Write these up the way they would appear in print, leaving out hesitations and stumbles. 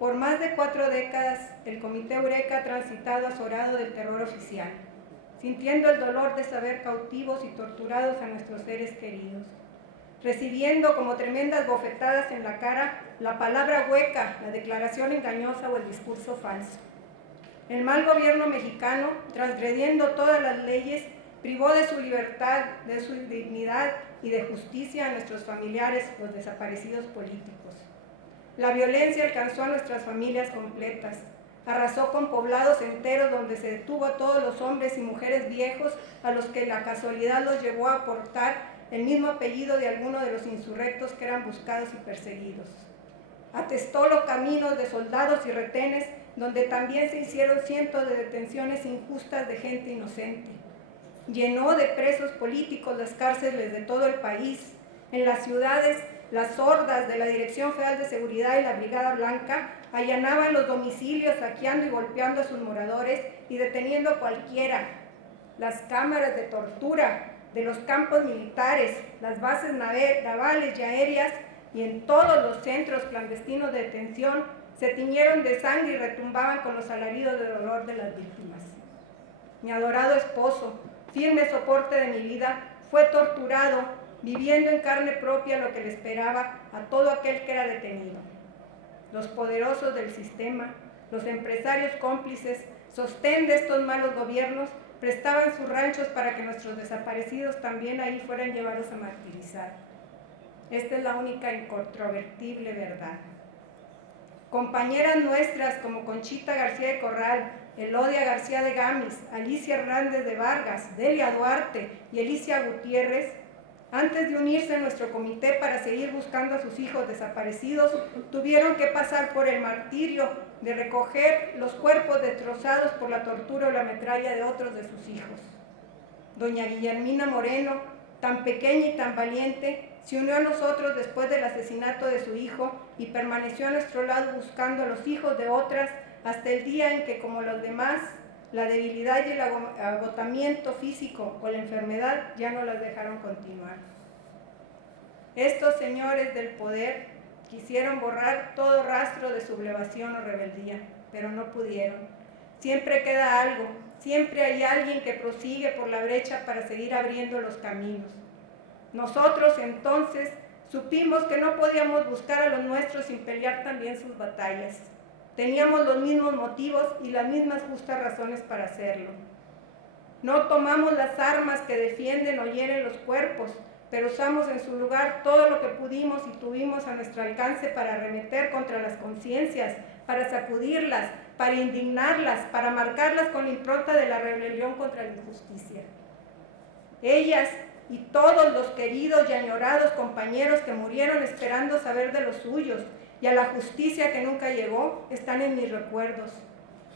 Por más de 4 décadas, el Comité Eureka ha transitado azorado del terror oficial, sintiendo el dolor de saber cautivos y torturados a nuestros seres queridos, recibiendo como tremendas bofetadas en la cara la palabra hueca, la declaración engañosa o el discurso falso. El mal gobierno mexicano, transgrediendo todas las leyes, privó de su libertad, de su dignidad y de justicia a nuestros familiares, los desaparecidos políticos. La violencia alcanzó a nuestras familias completas, arrasó con poblados enteros donde se detuvo a todos los hombres y mujeres viejos a los que la casualidad los llevó a portar el mismo apellido de alguno de los insurrectos que eran buscados y perseguidos. Atestó los caminos de soldados y retenes, donde también se hicieron cientos de detenciones injustas de gente inocente. Llenó de presos políticos las cárceles de todo el país. En las ciudades, las hordas de la Dirección Federal de Seguridad y la Brigada Blanca allanaban los domicilios, saqueando y golpeando a sus moradores y deteniendo a cualquiera. Las cámaras de tortura de los campos militares, las bases navales y aéreas y en todos los centros clandestinos de detención se tiñeron de sangre y retumbaban con los alaridos de dolor de las víctimas. Mi adorado esposo, firme soporte de mi vida, fue torturado, viviendo en carne propia lo que le esperaba a todo aquel que era detenido. Los poderosos del sistema, los empresarios cómplices, sostén de estos malos gobiernos, prestaban sus ranchos para que nuestros desaparecidos también ahí fueran llevados a martirizar. Esta es la única incontrovertible verdad. Compañeras nuestras como Conchita García de Corral, Elodia García de Gamis, Alicia Hernández de Vargas, Delia Duarte y Alicia Gutiérrez, antes de unirse a nuestro comité para seguir buscando a sus hijos desaparecidos, tuvieron que pasar por el martirio de recoger los cuerpos destrozados por la tortura o la metralla de otros de sus hijos. Doña Guillermina Moreno, tan pequeña y tan valiente, se unió a nosotros después del asesinato de su hijo y permaneció a nuestro lado buscando a los hijos de otras hasta el día en que, como los demás, la debilidad y el agotamiento físico o la enfermedad ya no las dejaron continuar. Estos señores del poder quisieron borrar todo rastro de sublevación o rebeldía, pero no pudieron. Siempre queda algo, siempre hay alguien que prosigue por la brecha para seguir abriendo los caminos. Nosotros entonces supimos que no podíamos buscar a los nuestros sin pelear también sus batallas. Teníamos los mismos motivos y las mismas justas razones para hacerlo. No tomamos las armas que defienden o hieren los cuerpos, pero usamos en su lugar todo lo que pudimos y tuvimos a nuestro alcance para arremeter contra las conciencias, para sacudirlas, para indignarlas, para marcarlas con la impronta de la rebelión contra la injusticia. Ellas y todos los queridos y añorados compañeros que murieron esperando saber de los suyos y a la justicia que nunca llegó, están en mis recuerdos,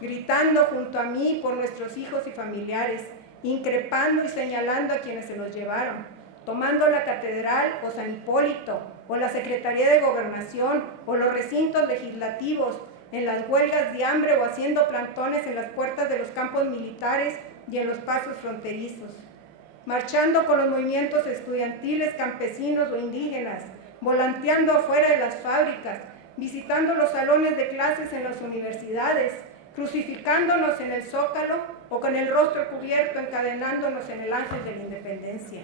gritando junto a mí por nuestros hijos y familiares, increpando y señalando a quienes se los llevaron, tomando la catedral o San Hipólito, o la Secretaría de Gobernación, o los recintos legislativos, en las huelgas de hambre o haciendo plantones en las puertas de los campos militares y en los pasos fronterizos, marchando con los movimientos estudiantiles, campesinos o indígenas, volanteando afuera de las fábricas, visitando los salones de clases en las universidades, crucificándonos en el Zócalo o con el rostro cubierto encadenándonos en el Ángel de la Independencia,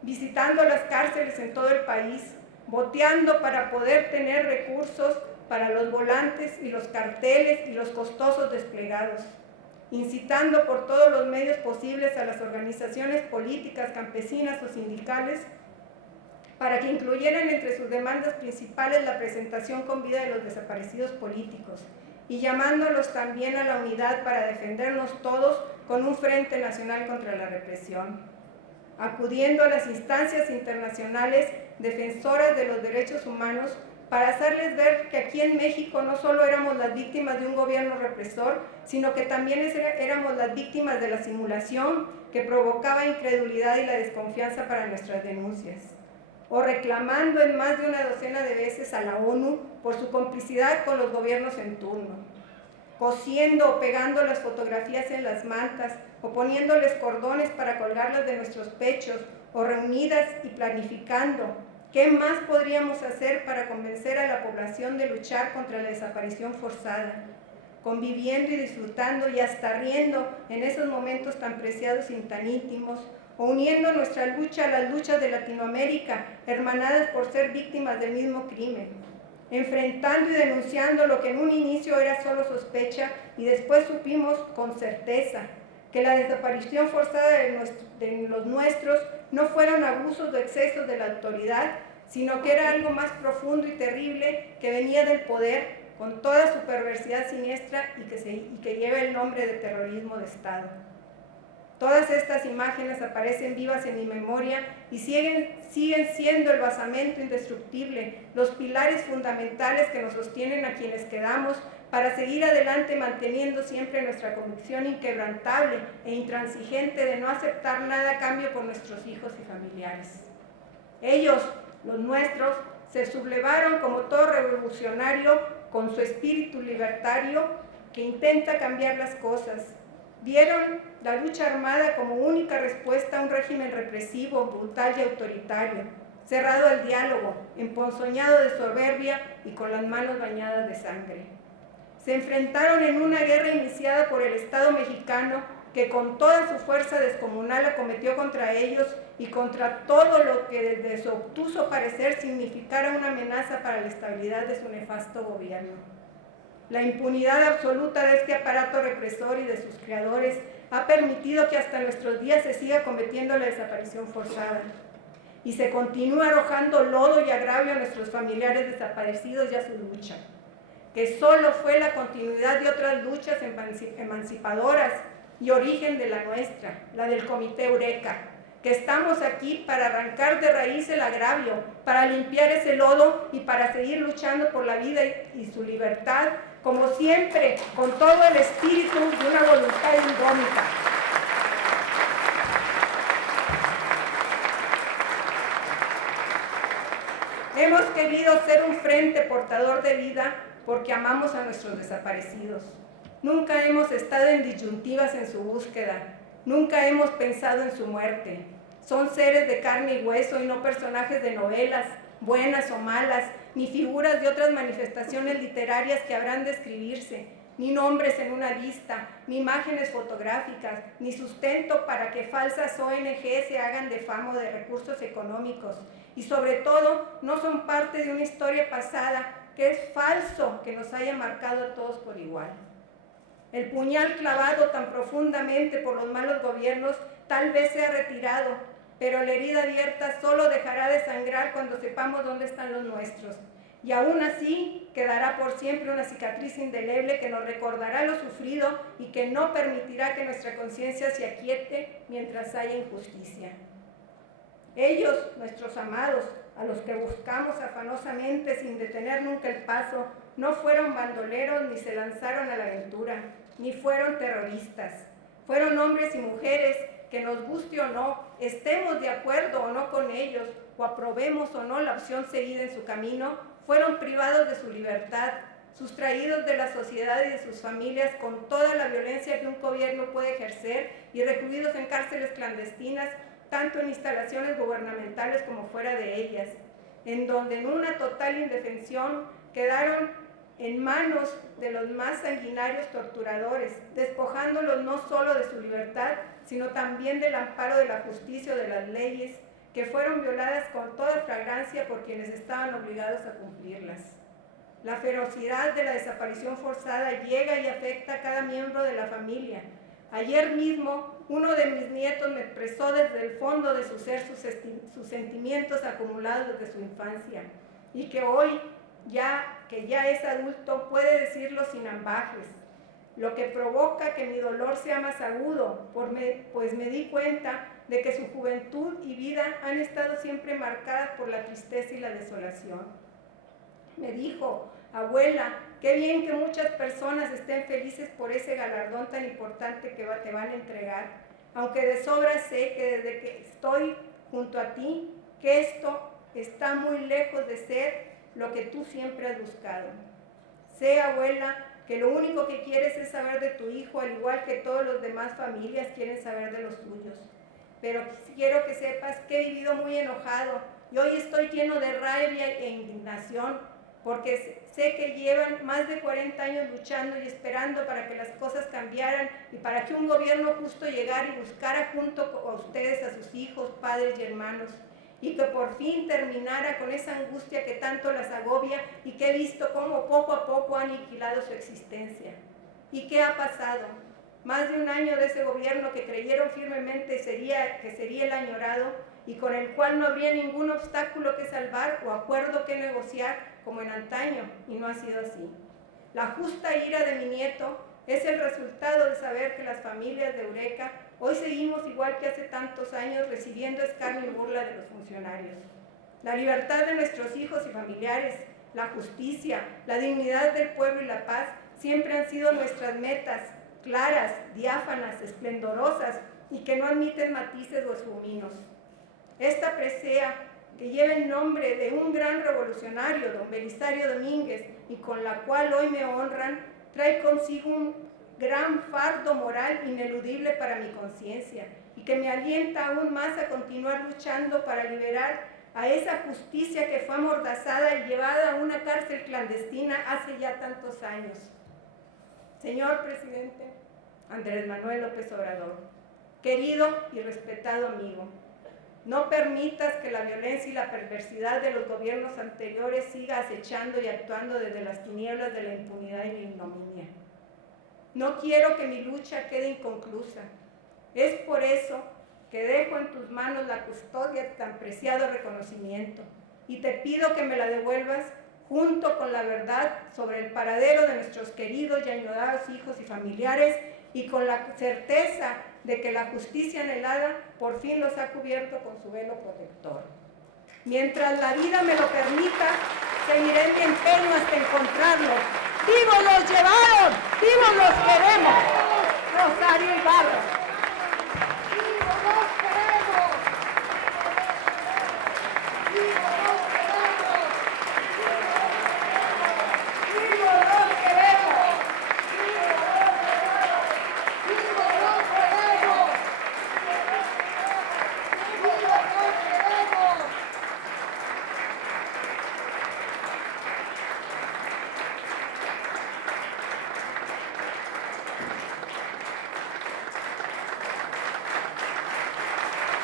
visitando las cárceles en todo el país, boteando para poder tener recursos para los volantes y los carteles y los costosos desplegados, incitando por todos los medios posibles a las organizaciones políticas, campesinas o sindicales para que incluyeran entre sus demandas principales la presentación con vida de los desaparecidos políticos y llamándolos también a la unidad para defendernos todos con un frente nacional contra la represión, acudiendo a las instancias internacionales defensoras de los derechos humanos para hacerles ver que aquí en México no solo éramos las víctimas de un gobierno represor, sino que también éramos las víctimas de la simulación que provocaba incredulidad y la desconfianza para nuestras denuncias, o reclamando en más de una docena de veces a la ONU por su complicidad con los gobiernos en turno, cosiendo o pegando las fotografías en las mantas, o poniéndoles cordones para colgarlas de nuestros pechos, o reunidas y planificando, ¿Qué más podríamos hacer para convencer a la población de luchar contra la desaparición forzada? Conviviendo y disfrutando y hasta riendo en esos momentos tan preciados y tan íntimos, o uniendo nuestra lucha a las luchas de Latinoamérica, hermanadas por ser víctimas del mismo crimen, enfrentando y denunciando lo que en un inicio era solo sospecha y después supimos con certeza, que la desaparición forzada de los nuestros no fueron abusos o excesos de la autoridad, sino que era algo más profundo y terrible que venía del poder, con toda su perversidad siniestra y que lleva el nombre de terrorismo de Estado. Todas estas imágenes aparecen vivas en mi memoria y siguen siendo el basamento indestructible, los pilares fundamentales que nos sostienen a quienes quedamos para seguir adelante manteniendo siempre nuestra convicción inquebrantable e intransigente de no aceptar nada a cambio por nuestros hijos y familiares. Ellos, los nuestros, se sublevaron como todo revolucionario con su espíritu libertario que intenta cambiar las cosas. Vieron la lucha armada como única respuesta a un régimen represivo, brutal y autoritario, cerrado al diálogo, emponzoñado de soberbia y con las manos bañadas de sangre. Se enfrentaron en una guerra iniciada por el Estado mexicano que con toda su fuerza descomunal acometió contra ellos y contra todo lo que desde su obtuso parecer significara una amenaza para la estabilidad de su nefasto gobierno. La impunidad absoluta de este aparato represor y de sus creadores ha permitido que hasta nuestros días se siga cometiendo la desaparición forzada y se continúa arrojando lodo y agravio a nuestros familiares desaparecidos y a su lucha, que solo fue la continuidad de otras luchas emancipadoras y origen de la nuestra, la del Comité Eureka, que estamos aquí para arrancar de raíz el agravio, para limpiar ese lodo y para seguir luchando por la vida y su libertad, como siempre, con todo el espíritu de una voluntad indómita. Hemos querido ser un frente portador de vida porque amamos a nuestros desaparecidos. Nunca hemos estado en disyuntivas en su búsqueda, nunca hemos pensado en su muerte. Son seres de carne y hueso y no personajes de novelas, buenas o malas, ni figuras de otras manifestaciones literarias que habrán de escribirse, ni nombres en una lista, ni imágenes fotográficas, ni sustento para que falsas ONG se hagan de fama o de recursos económicos. Y sobre todo, no son parte de una historia pasada que es falso que nos haya marcado a todos por igual. El puñal clavado tan profundamente por los malos gobiernos tal vez sea retirado, pero la herida abierta solo dejará de sangrar cuando sepamos dónde están los nuestros. Y aún así quedará por siempre una cicatriz indeleble que nos recordará lo sufrido y que no permitirá que nuestra conciencia se aquiete mientras haya injusticia. Ellos, nuestros amados, a los que buscamos afanosamente sin detener nunca el paso, no fueron bandoleros ni se lanzaron a la aventura, ni fueron terroristas. Fueron hombres y mujeres que nos guste o no, estemos de acuerdo o no con ellos, o aprobemos o no la opción seguida en su camino, fueron privados de su libertad, sustraídos de la sociedad y de sus familias con toda la violencia que un gobierno puede ejercer y recluidos en cárceles clandestinas, tanto en instalaciones gubernamentales como fuera de ellas, en donde en una total indefensión quedaron en manos de los más sanguinarios torturadores, despojándolos no solo de su libertad, sino también del amparo de la justicia o de las leyes, que fueron violadas con toda flagrancia por quienes estaban obligados a cumplirlas. La ferocidad de la desaparición forzada llega y afecta a cada miembro de la familia. Ayer mismo, uno de mis nietos me expresó desde el fondo de su ser sus sentimientos acumulados desde su infancia, y que hoy, que ya es adulto, puede decirlo sin ambajes, lo que provoca que mi dolor sea más agudo, pues me di cuenta de que su juventud y vida han estado siempre marcadas por la tristeza y la desolación. Me dijo: abuela, qué bien que muchas personas estén felices por ese galardón tan importante que te van a entregar, aunque de sobra sé que desde que estoy junto a ti, que esto está muy lejos de ser lo que tú siempre has buscado. Sé, abuela, que lo único que quieres es saber de tu hijo, al igual que todas las demás familias quieren saber de los suyos. Pero quiero que sepas que he vivido muy enojado, y hoy estoy lleno de rabia e indignación porque sé que llevan más de 40 años luchando y esperando para que las cosas cambiaran y para que un gobierno justo llegara y buscara junto con ustedes a sus hijos, padres y hermanos, y que por fin terminara con esa angustia que tanto las agobia y que he visto cómo poco a poco ha aniquilado su existencia. ¿Y qué ha pasado? Más de un año de ese gobierno que creyeron firmemente que sería el añorado y con el cual no habría ningún obstáculo que salvar o acuerdo que negociar como en antaño, y no ha sido así. La justa ira de mi nieto es el resultado de saber que las familias de Eureka hoy seguimos igual que hace tantos años recibiendo escarnio y burla de los funcionarios. La libertad de nuestros hijos y familiares, la justicia, la dignidad del pueblo y la paz siempre han sido nuestras metas, claras, diáfanas, esplendorosas y que no admiten matices o esfuminos. Esta presea, que lleva el nombre de un gran revolucionario, don Belisario Domínguez, y con la cual hoy me honran, trae consigo un gran fardo moral ineludible para mi conciencia y que me alienta aún más a continuar luchando para liberar a esa justicia que fue amordazada y llevada a una cárcel clandestina hace ya tantos años. Señor presidente Andrés Manuel López Obrador, querido y respetado amigo, no permitas que la violencia y la perversidad de los gobiernos anteriores siga acechando y actuando desde las tinieblas de la impunidad y la ignominia. No quiero que mi lucha quede inconclusa. Es por eso que dejo en tus manos la custodia de tan preciado reconocimiento y te pido que me la devuelvas junto con la verdad sobre el paradero de nuestros queridos y añorados hijos y familiares y con la certeza de que la justicia anhelada por fin los ha cubierto con su velo protector. Mientras la vida me lo permita, seguiré en mi empeño hasta encontrarlos. ¡Vivos los llevaron! ¡Vivos los queremos! Rosario Ibarra.